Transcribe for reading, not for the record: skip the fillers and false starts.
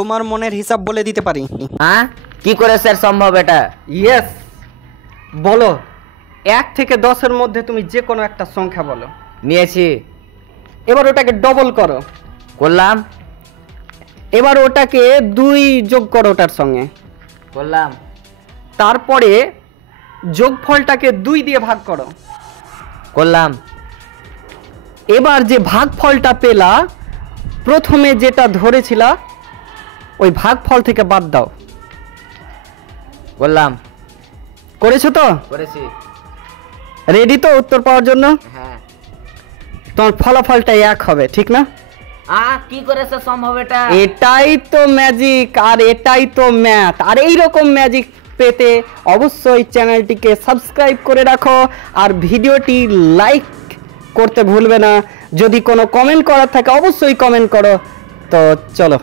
তোমার মনের হিসাব বলে দিতে পারি। হ্যাঁ, কি করে স্যার সম্ভব এটা? ইয়েস, বলো 1 থেকে 10-এর মধ্যে তুমি যে কোনো একটা সংখ্যা বলো। নিয়েছি। এবার ওটাকে ডবল করো। করলাম। এবার ওটাকে 2 যোগ করো ওটার সঙ্গে। করলাম। তারপরে যোগফলটাকে 2 দিয়ে ভাগ করো। করলাম। এবার যে ভাগফলটা পেলা, প্রথমে যেটা ধরেছিলা ওই ভাগফল থেকে বাদ দাও। করলাম। করেছো তো? করেছি। রেডি তো উত্তর পাওয়ার জন্য? হ্যাঁ। তোমার ফলাফলটা 1 হবে, ঠিক না? কি করে স্যার সম্ভব এটা? এটাই তো ম্যাজিক, আর এটাই তো ম্যাথ। আর এই রকম ম্যাজিক পেতে অবশ্যই চ্যানেলটিকে সাবস্ক্রাইব করে রাখো, আর ভিডিওটি লাইক করতে ভুলবে না। যদি কোনো কমেন্ট করার থাকে অবশ্যই কমেন্ট করো। তো চলো।